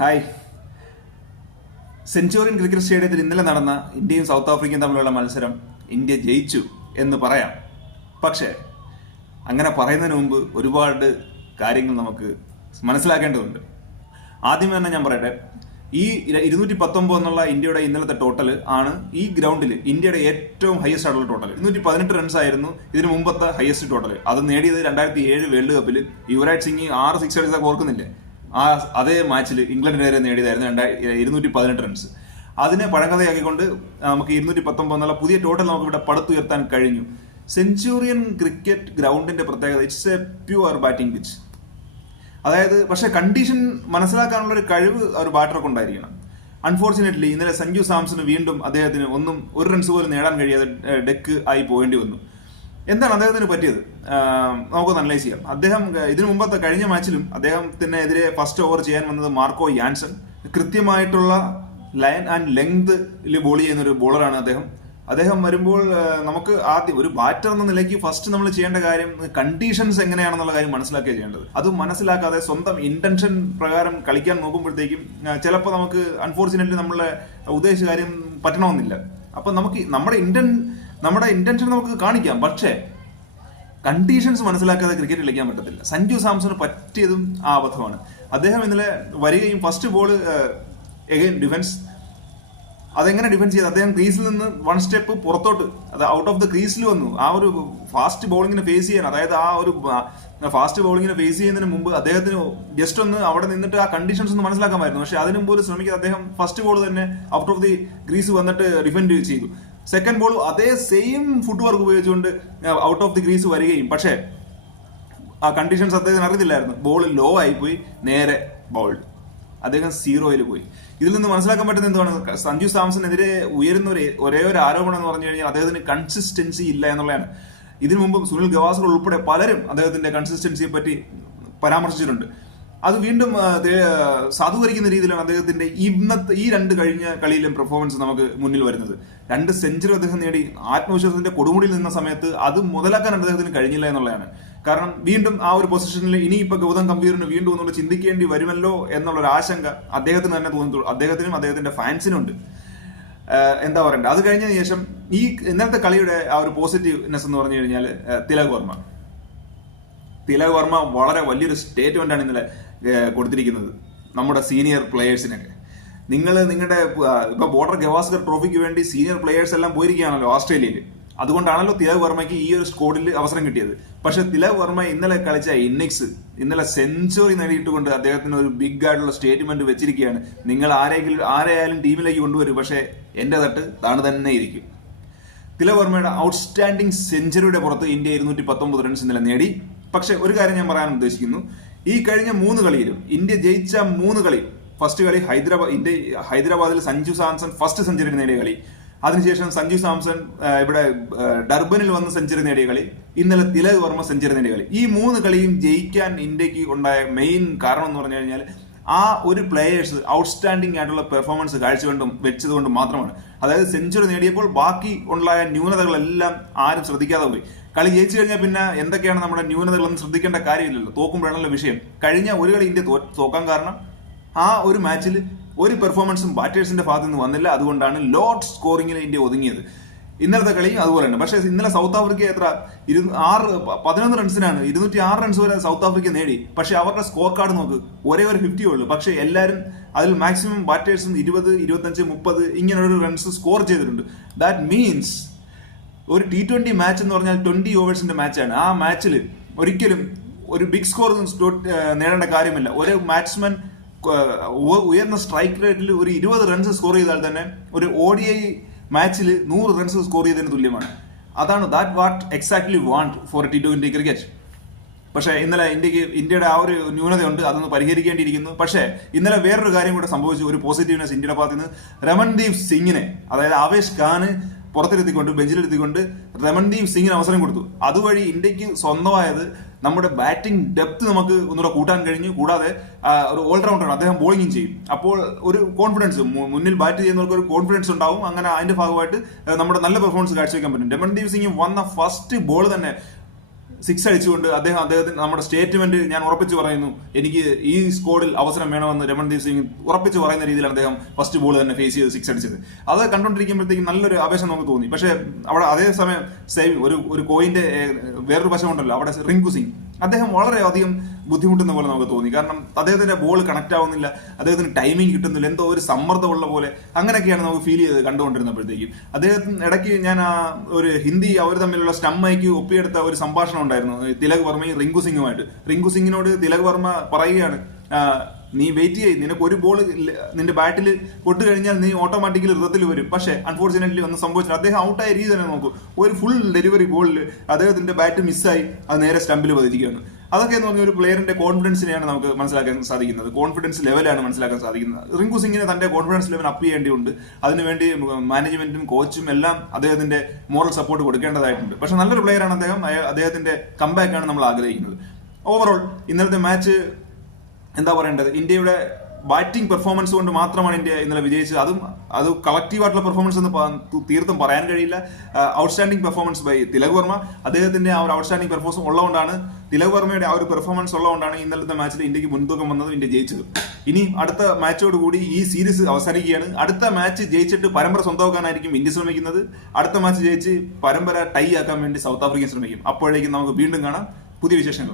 Hi. Centurion cricket സ്റ്റേഡിയത്തിൽ ഇന്നലെ നടന്ന ഇന്ത്യയും സൗത്ത് ആഫ്രിക്കയും തമ്മിലുള്ള മത്സരം ഇന്ത്യ ജയിച്ചു എന്ന് പറയാം. പക്ഷേ അങ്ങനെ പറയുന്നതിന് മുമ്പ് ഒരുപാട് കാര്യങ്ങൾ നമുക്ക് മനസ്സിലാക്കേണ്ടതുണ്ട്. ആദ്യമേ തന്നെ ഞാൻ പറയട്ടെ, ഈ 219 എന്നുള്ള ഇന്ത്യയുടെ ഇന്നലത്തെ ടോട്ടൽ ആണ് ഈ ഗ്രൗണ്ടിൽ ഇന്ത്യയുടെ ഏറ്റവും ഹയസ്റ്റ് ആയിട്ടുള്ള ടോട്ടൽ. 218 റൺസ് ആയിരുന്നു ഇതിന് മുമ്പത്തെ ഹയസ്റ്റ് ടോട്ടൽ. അത് നേടിയത് 2007 വേൾഡ് കപ്പിൽ യുവരാജ് സിംഗ് 6 സിക്സേഴ്സ് ഒക്കെ ഓർക്കുന്നില്ലേ, അതേ മാച്ചിൽ ഇംഗ്ലണ്ടിനെതിരെ നേടിയതായിരുന്നു 218 റൺസ്. അതിനെ പഴങ്കഥയാക്കിക്കൊണ്ട് നമുക്ക് 219 എന്നുള്ള പുതിയ ടോട്ടൽ നമുക്ക് ഇവിടെ പടുത്തുയർത്താൻ കഴിഞ്ഞു. സെഞ്ചുറിയൻ ക്രിക്കറ്റ് ഗ്രൗണ്ടിന്റെ പ്രത്യേകത, it's A pure batting pitch. അതായത് പക്ഷെ കണ്ടീഷൻ മനസ്സിലാക്കാനുള്ള ഒരു കഴിവ് ഒരു ബാറ്റർക്ക് ഉണ്ടായിരിക്കണം. അൺഫോർച്ചുനേറ്റ്ലി ഇന്നലെ സഞ്ജു സാംസണ് വീണ്ടും അദ്ദേഹത്തിന് ഒരു റൺസ് പോലും നേടാൻ കഴിയാതെ ഡെക്ക് ആയി പോകേണ്ടി വന്നു. എന്താണ് അദ്ദേഹത്തിന് പറ്റിയത്? നമുക്കൊന്ന് അനലൈസ് ചെയ്യാം. അദ്ദേഹം ഇതിനു മുമ്പത്തെ കഴിഞ്ഞ മാച്ചിലും അദ്ദേഹത്തിനെതിരെ ഫസ്റ്റ് ഓവർ ചെയ്യാൻ വന്നത് മാർക്കോ യാൻസൺ. കൃത്യമായിട്ടുള്ള ലൈൻ ആൻഡ് ലെങ്തിൽ ബോൾ ചെയ്യുന്ന ഒരു ബോളറാണ് അദ്ദേഹം വരുമ്പോൾ നമുക്ക് ആദ്യം ഒരു ബാറ്റർ എന്ന നിലയ്ക്ക് ഫസ്റ്റ് നമ്മൾ ചെയ്യേണ്ട കാര്യം കണ്ടീഷൻസ് എങ്ങനെയാണെന്നുള്ള കാര്യം മനസ്സിലാക്കുക ചെയ്യേണ്ടത്. അത് മനസ്സിലാക്കാതെ സ്വന്തം ഇന്റൻഷൻ പ്രകാരം കളിക്കാൻ നോക്കുമ്പോഴത്തേക്കും ചിലപ്പോൾ നമുക്ക് അൺഫോർച്ചുനേറ്റ്ലി നമ്മളെ ഉദ്ദേശിച്ച കാര്യം പറ്റണമെന്നില്ല. അപ്പൊ നമുക്ക് നമ്മുടെ ഇന്റൻഷൻ നമുക്ക് കാണിക്കാം, പക്ഷേ കണ്ടീഷൻസ് മനസ്സിലാക്കാതെ ക്രിക്കറ്റ് കളിക്കാൻ പറ്റത്തില്ല. സഞ്ജു സാംസണ് പറ്റിയതും ആ അബദ്ധമാണ്. അദ്ദേഹം ഇന്നലെ വരികയും ഫസ്റ്റ് ബോൾ എഗൈൻ ഡിഫൻസ്, അതെങ്ങനെ ഡിഫെൻസ് ചെയ്ത് അദ്ദേഹം ക്രീസിൽ നിന്ന് 1 സ്റ്റെപ്പ് പുറത്തോട്ട്, അത് ഔട്ട് ഓഫ് ദ ക്രീസിൽ വന്നു. ആ ഒരു ഫാസ്റ്റ് ബോളിങ്ങിനെ ഫേസ് ചെയ്യാൻ, അതായത് ആ ഒരു ഫാസ്റ്റ് ബോളിങ്ങിനെ ഫേസ് ചെയ്യുന്നതിന് മുമ്പ് അദ്ദേഹത്തിന് ജസ്റ്റ് ഒന്ന് അവിടെ നിന്നിട്ട് ആ കണ്ടീഷൻസ് ഒന്ന് മനസ്സിലാക്കാമായിരുന്നു. പക്ഷെ അതിനും പോലും ശ്രമിക്കാതെ അദ്ദേഹം ഫസ്റ്റ് ബോൾ തന്നെ ഔട്ട് ഓഫ് ദി ക്രീസ് വന്നിട്ട് ഡിഫെൻഡ് ചെയ്തു. സെക്കൻഡ് ബോൾ അതേ സെയിം ഫുട് വർക്ക് ഉപയോഗിച്ചുകൊണ്ട് ഔട്ട് ഓഫ് ദി ക്രീസ് വരികയും, പക്ഷേ ആ കണ്ടീഷൻസ് അദ്ദേഹത്തിന് അറിയത്തില്ലായിരുന്നു. ബോൾ ലോ ആയിപ്പോയി, നേരെ ബൗൾഡ്, അദ്ദേഹം 0-ൽ പോയി. ഇതിൽ നിന്ന് മനസ്സിലാക്കാൻ പറ്റുന്ന എന്താണ്, സഞ്ജു സാംസണെതിരെ ഉയരുന്ന ഒരേ ഒരു ആരോപണം എന്ന് പറഞ്ഞു കഴിഞ്ഞാൽ അദ്ദേഹത്തിന് കൺസിസ്റ്റൻസി ഇല്ല എന്നുള്ളതാണ്. ഇതിനു മുമ്പ് സുനിൽ ഗവാസ്കർ ഉൾപ്പെടെ പലരും അദ്ദേഹത്തിന്റെ കൺസിസ്റ്റൻസിയെ പറ്റി പരാമർശിച്ചിട്ടുണ്ട്. അത് വീണ്ടും സാധൂകരിക്കുന്ന രീതിയിലാണ് അദ്ദേഹത്തിന്റെ ഈ 2 കഴിഞ്ഞ കളിയിലും പെർഫോമൻസ് നമുക്ക് മുന്നിൽ വരുന്നത്. 2 സെഞ്ചുറി അദ്ദേഹം നേടി ആത്മവിശ്വാസത്തിന്റെ കൊടുമുടിയിൽ നിന്ന സമയത്ത് അത് മുതലാക്കാൻ അദ്ദേഹത്തിന് കഴിഞ്ഞില്ല എന്നുള്ളതാണ്. കാരണം വീണ്ടും ആ ഒരു പൊസിഷനിൽ ഇനിയിപ്പോ ഗൗതം ഗംഭീറിന് വീണ്ടും ഒന്നുകൂടെ ചിന്തിക്കേണ്ടി വരുമല്ലോ എന്നുള്ളൊരു ആശങ്ക അദ്ദേഹത്തിന് തന്നെ തോന്നുന്നു, അദ്ദേഹത്തിനും അദ്ദേഹത്തിന്റെ ഫാൻസിനുണ്ട്. എന്താ പറയണ്ടേ, അത് കഴിഞ്ഞതിന് ശേഷം ഈ ഇന്നത്തെ കളിയുടെ ആ ഒരു പോസിറ്റീവ്നെസ് എന്ന് പറഞ്ഞു കഴിഞ്ഞാൽ തിലക് വർമ്മ വളരെ വലിയൊരു സ്റ്റേറ്റ്മെന്റ് ആണ് ഇന്നലെ കൊടുത്തിരിക്കുന്നത് നമ്മുടെ സീനിയർ പ്ലെയേഴ്സിനൊക്കെ. നിങ്ങളുടെ ഇപ്പൊ ബോർഡർ ഗവാസ്കർ ട്രോഫിക്ക് വേണ്ടി സീനിയർ പ്ലെയേഴ്സ് എല്ലാം പോയിരിക്കുകയാണല്ലോ ഓസ്ട്രേലിയയിൽ. അതുകൊണ്ടാണല്ലോ തിലക് വർമ്മയ്ക്ക് ഈ ഒരു സ്ക്വാഡിൽ അവസരം കിട്ടിയത്. പക്ഷെ തിലക് വർമ്മ ഇന്നലെ കളിച്ച ഇന്നിങ്സ്, ഇന്നലെ സെഞ്ചുറി നേടിയിട്ടുകൊണ്ട് അദ്ദേഹത്തിന് ഒരു ബിഗ് ആയിട്ടുള്ള സ്റ്റേറ്റ്മെന്റ് വെച്ചിരിക്കുകയാണ്. നിങ്ങൾ ആരെയായാലും ടീമിലേക്ക് കൊണ്ടുവരും, പക്ഷേ എന്റെ തട്ട് താണ് തന്നെ ഇരിക്കും. തിലക് വർമ്മയുടെ ഔട്ട്സ്റ്റാൻഡിംഗ് സെഞ്ചുറിയുടെ പുറത്ത് ഇന്ത്യ 219 റൺസ് ഇന്നലെ നേടി. പക്ഷെ ഒരു കാര്യം ഞാൻ പറയാൻ ഉദ്ദേശിക്കുന്നു, ഈ കഴിഞ്ഞ 3 കളിയിലും ഇന്ത്യ ജയിച്ച 3 കളി, ഫസ്റ്റ് കളി ഹൈദരാബാദിൽ സഞ്ജു സാംസൺ ഫസ്റ്റ് സെഞ്ചുറി നേടിയ കളി, അതിനുശേഷം സഞ്ജു സാംസൺ ഇവിടെ ഡർബനിൽ വന്ന് സെഞ്ചുറി നേടിയ കളി, ഇന്നലെ തിലക് വർമ്മ സെഞ്ചുറി നേടിയ കളി. ഈ 3 കളിയും ജയിക്കാൻ ഇന്ത്യക്ക് ഉണ്ടായ മെയിൻ കാരണം എന്ന് പറഞ്ഞു കഴിഞ്ഞാൽ ആ ഒരു പ്ലേയേഴ്സ് ഔട്ട്സ്റ്റാൻഡിംഗ് ആയിട്ടുള്ള പെർഫോമൻസ് വെച്ചതുകൊണ്ട് മാത്രമാണ്. അതായത് സെഞ്ചുറി നേടിയപ്പോൾ ബാക്കി ഉണ്ടായ ന്യൂനതകളെല്ലാം ആരും ശ്രദ്ധിക്കാതെ പോയി. കളി ജയിച്ചു കഴിഞ്ഞാൽ പിന്നെ എന്തൊക്കെയാണ് നമ്മുടെ ന്യൂനതകളൊന്നും ശ്രദ്ധിക്കേണ്ട കാര്യമില്ലല്ലോ, തോക്കുമ്പോഴാണല്ലോ വിഷയം. കഴിഞ്ഞ ഒരു കളി ഇന്ത്യ തോക്കാൻ കാരണം ആ ഒരു മാച്ചിൽ ഒരു പെർഫോമൻസും ബാറ്റേഴ്സിന്റെ ഭാഗത്ത് നിന്ന് വന്നില്ല. അതുകൊണ്ടാണ് ലോഡ് സ്കോറിംഗിൽ ഇന്ത്യ ഒതുങ്ങിയത്. ഇന്നലത്തെ കളി അതുപോലെ തന്നെ. പക്ഷേ ഇന്നലെ സൗത്ത് ആഫ്രിക്ക 11 റൺസിനാണ് 206 റൺസ് വരെ സൗത്ത് ആഫ്രിക്ക നേടി. പക്ഷെ അവരുടെ സ്കോർ കാർഡ് നോക്ക്, ഒരേ ഒരു 50 ഉള്ളൂ. പക്ഷെ എല്ലാവരും അതിൽ മാക്സിമം ബാറ്റേഴ്സും 20, 25, 30 ഇങ്ങനെ ഒരു റൺസ് സ്കോർ ചെയ്തിട്ടുണ്ട്. ദാറ്റ് മീൻസ് ഒരു T20 മാച്ച് എന്ന് പറഞ്ഞാൽ 20 ഓവേഴ്സിന്റെ മാച്ചാണ്. ആ മാച്ചിൽ ഒരിക്കലും ഒരു ബിഗ് സ്കോർ നേടേണ്ട കാര്യമില്ല. ഒരു ബാറ്റ്സ്മാൻ ഉയർന്ന സ്ട്രൈക്ക് റേറ്റിൽ ഒരു 20 റൺസ് സ്കോർ ചെയ്താൽ തന്നെ ഒരു ODI മാച്ചിൽ 100 റൺസ് സ്കോർ ചെയ്തതിന് തുല്യമാണ്. അതാണ് that what exactly want for T20 cricket. പക്ഷേ ഇന്നലെ ഇന്ത്യയുടെ ആ ഒരു ന്യൂനതയുണ്ട്, അതൊന്ന് പരിഹരിക്കേണ്ടിയിരിക്കുന്നു. പക്ഷേ ഇന്നലെ വേറൊരു കാര്യം കൂടെ സംഭവിച്ചു, ഒരു പോസിറ്റീവ്നെസ് ഇന്ത്യയുടെ ഭാഗത്ത് നിന്ന്. രമൺദീപ് സിംഗിനെ, അതായത് ആവേശ് ഖാന് ബെഞ്ചിലിരുത്തിക്കൊണ്ട് രമൺദീപ് സിംഗിന് അവസരം കൊടുത്തു. അതുവഴി ഇന്ത്യക്ക് സ്വന്തമായത് നമ്മുടെ ബാറ്റിംഗ് ഡെപ്ത് നമുക്ക് ഒന്നുകൂടെ കൂട്ടാൻ കഴിഞ്ഞു. കൂടാതെ ഒരു ഓൾറൗണ്ടറാണ്, അദ്ദേഹം ബോളിംഗും ചെയ്യും. അപ്പോൾ ഒരു കോൺഫിഡൻസ്, മുന്നിൽ ബാറ്റ് ചെയ്യുന്നവർക്ക് ഒരു കോൺഫിഡൻസ് ഉണ്ടാവും. അങ്ങനെ അതിന്റെ ഭാഗമായിട്ട് നമ്മുടെ നല്ല പെർഫോമൻസ് കാഴ്ചവെക്കാൻ പറ്റും. രമൺദീപ് സിംഗ് വന്ന ഫസ്റ്റ് ബോൾ തന്നെ സിക്സ് അടിച്ചുകൊണ്ട് അദ്ദേഹത്തിന് നമ്മുടെ സ്റ്റേറ്റ്മെന്റ് ഞാൻ ഉറപ്പിച്ചു പറയുന്നു, എനിക്ക് ഈ സ്കോഡിൽ അവസരം വേണമെന്ന് രമൺദീപ് സിംഗ് ഉറപ്പിച്ചു പറയുന്ന രീതിയിലാണ് അദ്ദേഹം ഫസ്റ്റ് ബോൾ തന്നെ ഫേസ് ചെയ്ത് സിക്സ് അടിച്ചത്. അത് കണ്ടുകൊണ്ടിരിക്കുമ്പോഴത്തേക്കും നല്ലൊരു ആവേശം നമുക്ക് തോന്നി. പക്ഷേ അവിടെ അതേസമയം ഒരു കോയിന്റെ വേറൊരു വശമുണ്ടല്ലോ, അവിടെ റിങ്കു സിംഗ് അദ്ദേഹം വളരെയധികം ബുദ്ധിമുട്ടുന്ന പോലെ നമുക്ക് തോന്നി. കാരണം അദ്ദേഹത്തിന്റെ ബോൾ കണക്ട് ആവുന്നില്ല, അദ്ദേഹത്തിന് ടൈമിംഗ് കിട്ടുന്നില്ല, എന്തോ ഒരു സമ്മർദ്ദമുള്ള പോലെ അങ്ങനെയൊക്കെയാണ് നമുക്ക് ഫീൽ ചെയ്ത് കണ്ടുകൊണ്ടിരുന്നപ്പോഴത്തേക്കും. അദ്ദേഹത്തിന് ഇടയ്ക്ക് ഞാൻ ഒരു ഹിന്ദി അവർ തമ്മിലുള്ള സ്റ്റമ്മയ്ക്ക് ഒപ്പിയെടുത്ത ഒരു സംഭാഷണം ഉണ്ടായിരുന്നു തിലക് വർമ്മയും റിങ്കു സിംഗുമായിട്ട്. റിങ്കു സിംഗിനോട് തിലക് വർമ്മ പറയുകയാണ്, നീ വെയിറ്റ് ചെയ്യ്, നിനക്ക് ഒരു ബോൾ നിന്റെ ബാറ്റിൽ പൊട്ട് കഴിഞ്ഞാൽ നീ ഓട്ടോമാറ്റിക്കലി ഋതത്തിൽ വരും. പക്ഷേ അൺഫോർച്ചുനേറ്റ്ലി ഒന്നും സംഭവിച്ചില്ല. അദ്ദേഹം ഔട്ടായ രീതി തന്നെ നോക്കൂ, ഒരു ഫുൾ ഡെലിവറി ബോളിൽ അദ്ദേഹത്തിന്റെ ബാറ്റ് മിസ്സായി അത് നേരെ സ്റ്റമ്പിൽ പതിരിക്കുകയാണ്. അതൊക്കെ എന്ന് പറഞ്ഞ ഒരു പ്ലെയറിന്റെ കോൺഫിഡൻസിനെയാണ് നമുക്ക് മനസ്സിലാക്കാൻ സാധിക്കുന്നത്, കോൺഫിഡൻസ് ലെവലാണ് മനസ്സിലാക്കാൻ സാധിക്കുന്നത്. റിങ്കു സിംഗിന് തന്റെ കോൺഫിഡൻസ് ലെവൽ അപ്പ് ചെയ്യേണ്ടിയുണ്ട്. അതിനുവേണ്ടി മാനേജ്മെന്റും കോച്ചും എല്ലാം അദ്ദേഹത്തിന്റെ മോറൽ സപ്പോർട്ട് കൊടുക്കേണ്ടതായിട്ടുണ്ട്. പക്ഷെ നല്ലൊരു പ്ലെയറാണ് അദ്ദേഹം, അദ്ദേഹത്തിന്റെ കംബാക്കാണ് നമ്മൾ ആഗ്രഹിക്കുന്നത്. ഓവറോൾ ഇന്നലത്തെ മാച്ച് എന്താ പറയേണ്ടത്, ഇന്ത്യയുടെ ബാറ്റിംഗ് പെർഫോമൻസ് കൊണ്ട് മാത്രമാണ് ഇന്ത്യ ഇന്നലെ വിജയിച്ചത്. അത് കളക്റ്റീവ് ആയിട്ടുള്ള പെർഫോമൻസ് എന്ന് തീർത്തും പറയാൻ കഴിയില്ല. Outstanding performance by Tilak Varma, അദ്ദേഹത്തിന്റെ ആ ഒരു ഔട്ട്സ്റ്റാൻഡിംഗ് പെർഫോമൻസ് ഉള്ളതുകൊണ്ടാണ്, തിലക് വർമ്മയുടെ ആ ഒരു പെർഫോമൻസ് ഉള്ളതുകൊണ്ടാണ് ഇന്നലത്തെ മാച്ചിൽ ഇന്ത്യക്ക് മുൻതൂക്കം വന്നതും ഇന്ത്യ ജയിച്ചത്. ഇനി അടുത്ത മാച്ചോടുകൂടി ഈ സീരീസ് അവസാനിക്കുകയാണ്. അടുത്ത മാച്ച് ജയിച്ചിട്ട് പരമ്പര സ്വന്തമാക്കാനായിരിക്കും ഇന്ത്യ ശ്രമിക്കുന്നത്. അടുത്ത മാച്ച് ജയിച്ച് പരമ്പര ടൈ ആക്കാൻ വേണ്ടി സൗത്ത് ആഫ്രിക്ക ശ്രമിക്കും. അപ്പോഴേക്കും നമുക്ക് വീണ്ടും കാണാം പുതിയ വിശേഷങ്ങൾ.